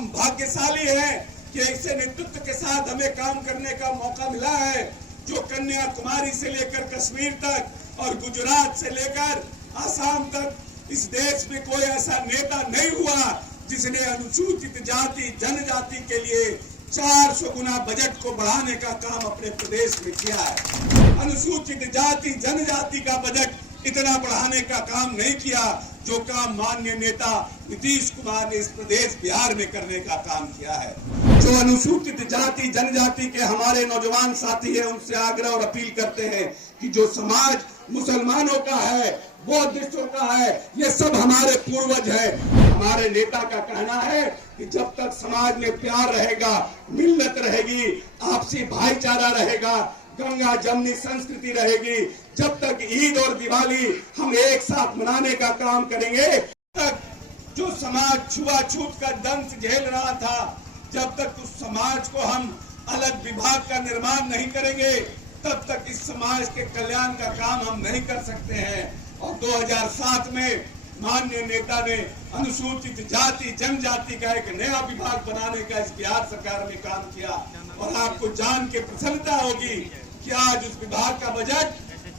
हम भाग्यशाली हैं कि ऐसे नेतृत्व के साथ हमें काम करने का मौका मिला है जो कन्याकुमारी से लेकर कश्मीर तक और गुजरात से लेकर आसाम तक इस देश में कोई ऐसा नेता नहीं हुआ जिसने अनुसूचित जाति जनजाति के लिए 400 गुना बजट को बढ़ाने का काम अपने प्रदेश में किया है। अनुसूचित जाति जनजाति का बजट इतना बढ़ाने का काम नहीं किया जो काम माननीय नेता नीतीश कुमार ने इस प्रदेश बिहार में करने का काम किया है। जो अनुसूचित जाति जनजाति के हमारे नौजवान साथी हैं उनसे आग्रह और अपील करते हैं कि जो समाज मुसलमानों का है, बौद्धिस्टों का है, ये सब हमारे पूर्वज है। हमारे नेता का कहना है कि जब तक समाज में प्यार रहेगा, मिल्लत रहेगी, आपसी भाईचारा रहेगा, गंगा जमनी संस्कृति रहेगी, जब तक ईद और दिवाली हम एक साथ मनाने का काम करेंगे, तक जो समाज छुआछूत का दंश झेल रहा था, जब तक उस समाज को हम अलग विभाग का निर्माण नहीं करेंगे, तब तक इस समाज के कल्याण का काम हम नहीं कर सकते हैं। और 2007 में माननीय नेता ने अनुसूचित जाति जनजाति का एक नया विभाग बनाने का इस बिहार सरकार में काम किया और आपको जान के प्रसन्नता होगी कि आज उस विभाग का बजट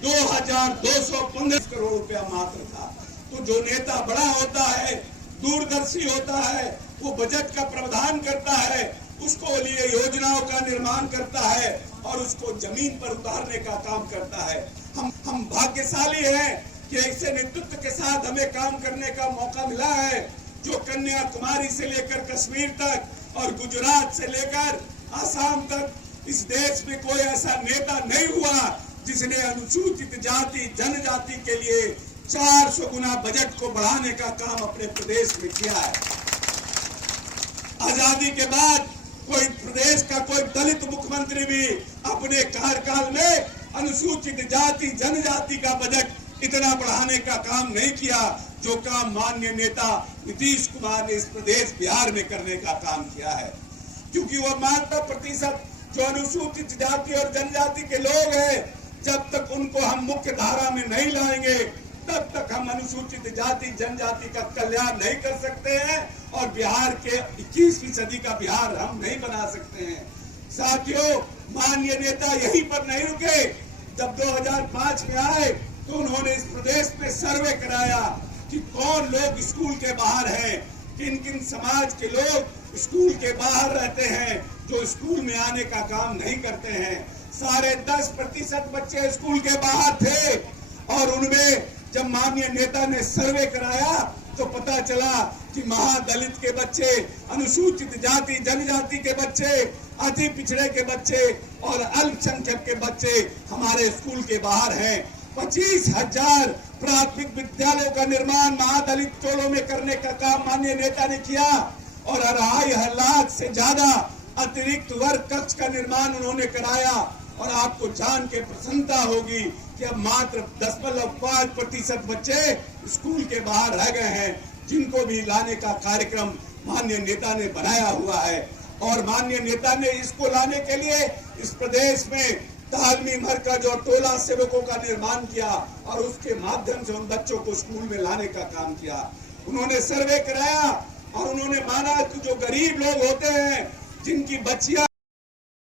2215 करोड़ रुपया मात्र था। तो जो नेता बड़ा होता है, दूरदर्शी होता है, वो बजट का प्रावधान करता है, उसको लिए योजनाओं का निर्माण करता है और उसको जमीन पर उतारने का काम करता है। हम भाग्यशाली हैं कि ऐसे नेतृत्व के साथ हमें काम करने का मौका मिला है जो कन्याकुमारी से लेकर कश्मीर तक और गुजरात से लेकर आसाम तक इस देश में कोई ऐसा नेता नहीं हुआ जिसने अनुसूचित जाति जनजाति के लिए 400 गुना बजट को बढ़ाने का काम अपने प्रदेश में किया है। आजादी के बाद कोई प्रदेश का कोई दलित मुख्यमंत्री भी अपने कार्यकाल में अनुसूचित जाति जनजाति का बजट इतना बढ़ाने का काम नहीं किया जो काम माननीय नेता नीतीश कुमार ने इस प्रदेश बिहार में करने का काम किया है। क्योंकि वो 92% जो अनुसूचित जाति और जनजाति के लोग हैं, जब तक उनको हम मुख्य धारा में नहीं लाएंगे तब तक हम अनुसूचित जाति जनजाति का कल्याण नहीं कर सकते हैं और बिहार के 21वीं सदी का बिहार हम नहीं बना सकते हैं। साथियों, माननीय नेता यहीं पर नहीं रुके। जब 2005 में आए तो उन्होंने इस प्रदेश में सर्वे कराया कि कौन लोग स्कूल के बाहर हैं, किन किन समाज के लोग स्कूल के बाहर रहते हैं, जो स्कूल में आने का काम नहीं करते हैं। सारे 10% बच्चे स्कूल के बाहर थे और उनमें जब माननीय नेता ने सर्वे कराया तो पता चला कि महादलित के बच्चे, अनुसूचित जाति जनजाति के बच्चे, अति पिछड़े के बच्चे और अल्पसंख्यक के बच्चे हमारे स्कूल के बाहर हैं। 25,000 प्राथमिक विद्यालयों का निर्माण महादलित टोलों में करने का काम माननीय नेता ने किया और 2.5 लाख से ज्यादा अतिरिक्त वर्ग कक्ष का निर्माण उन्होंने कराया। और आपको जान के प्रसन्नता होगी कि अब मात्र 0.5% बच्चे स्कूल के बाहर रह गए हैं, जिनको भी लाने का कार्यक्रम माननीय नेता ने बनाया हुआ है। और माननीय नेता ने इसको लाने के लिए इस प्रदेश में तालमी मरकज और टोला सेवकों का निर्माण किया और उसके माध्यम से उन बच्चों को स्कूल में लाने का काम किया। उन्होंने सर्वे कराया और उन्होंने माना कि जो गरीब लोग होते हैं, जिनकी बच्चियां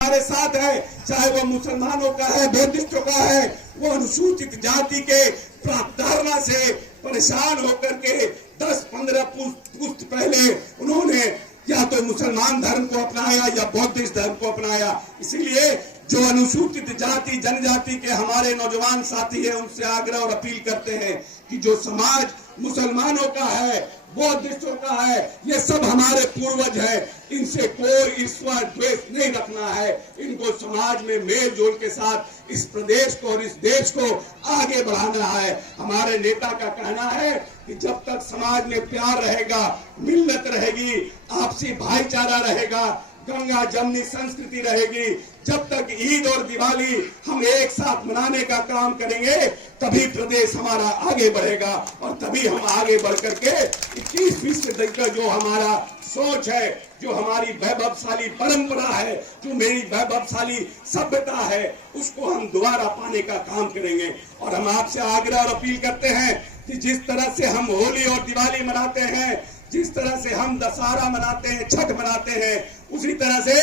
हमारे साथ है, चाहे वो मुसलमानों का है, बौद्धिस्टों का है, वो अनुसूचित जाति के प्रावधारणा से परेशान होकर के 10-15 पुश्त पहले उन्होंने या तो मुसलमान धर्म को अपनाया या बौद्धिस्ट धर्म को अपनाया। इसीलिए जो अनुसूचित जाति जनजाति के हमारे नौजवान साथी हैं उनसे आग्रह और अपील करते हैं कि जो समाज मुसलमानों का है, बौद्धिस्टों का है, ये सब हमारे पूर्वज है, इनसे कोई ईर्ष्या द्वेष नहीं रखना है। इनको समाज में मेल जोल के साथ इस प्रदेश को और इस देश को आगे बढ़ाना है। हमारे नेता का कहना है कि जब तक समाज में प्यार रहेगा, मिल्लत रहेगी, आपसी भाईचारा रहेगा, गंगा जमनी संस्कृति रहेगी, जब तक ईद और दिवाली हम एक साथ मनाने का काम करेंगे तभी प्रदेश हमारा आगे बढ़ेगा और तभी हम आगे बढ़ करके 21वीं सदी का जो हमारा सोच है, जो हमारी वैभवशाली परंपरा है, जो मेरी वैभवशाली सभ्यता है, उसको हम दोबारा पाने का काम करेंगे। और हम आपसे आग्रह और अपील करते हैं कि जिस तरह से हम होली और दिवाली मनाते हैं, जिस तरह से हम दशहरा मनाते हैं, छठ मनाते हैं, उसी तरह से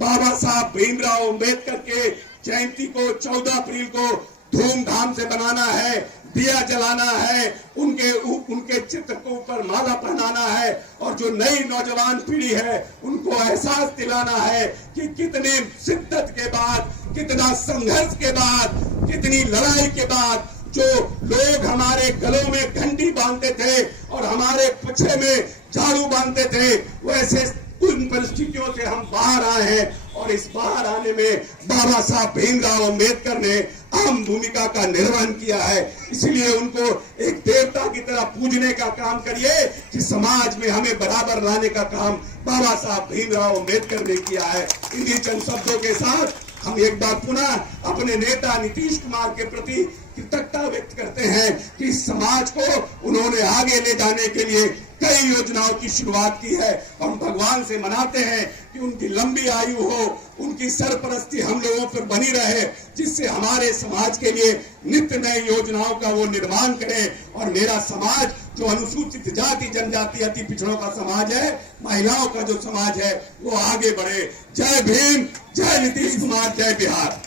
बाबा साहब भीमराव अंबेडकर के जयंती को 14 अप्रैल को धूमधाम से बनाना है, दिया जलाना है, उनके चित्र को ऊपर माला पहनाना है और जो नई नौजवान पीढ़ी है उनको एहसास दिलाना है कि कितने शिद्दत के बाद, कितना संघर्ष के बाद, कितनी लड़ाई के बाद जो लोग हमारे गलों में घंटी बांधते थे और हमारे पीछे में झाड़ू बांधते थे, वैसे उन परिस्थितियों से हम बाहर आए हैं। और इस बाहर आने में बाबा साहब भीमराव अंबेडकर ने अहम भूमिका का निर्वहन किया है। इसलिए उनको एक देवता की तरह पूजने का काम करिए कि समाज में हमें बराबर लाने का काम बाबा साहब भीमराव अंबेडकर ने किया है। इन्हीं चंद शब्दों के साथ हम एक बार पुनः अपने नेता नीतीश कुमार के प्रति कृतज्ञता व्यक्त करते हैं कि समाज को उन्होंने आगे ले जाने के लिए कई योजनाओं की शुरुआत की है। हम भगवान से मनाते हैं कि उनकी लंबी आयु हो, उनकी सरपरस्ती हम लोगों पर बनी रहे, जिससे हमारे समाज के लिए नित्य नई योजनाओं का वो निर्माण करें और मेरा समाज जो अनुसूचित जाति जनजाति अति पिछड़ों का समाज है, महिलाओं का जो समाज है, वो आगे बढ़े। जय भीम, जय नीतीश कुमार, जय बिहार।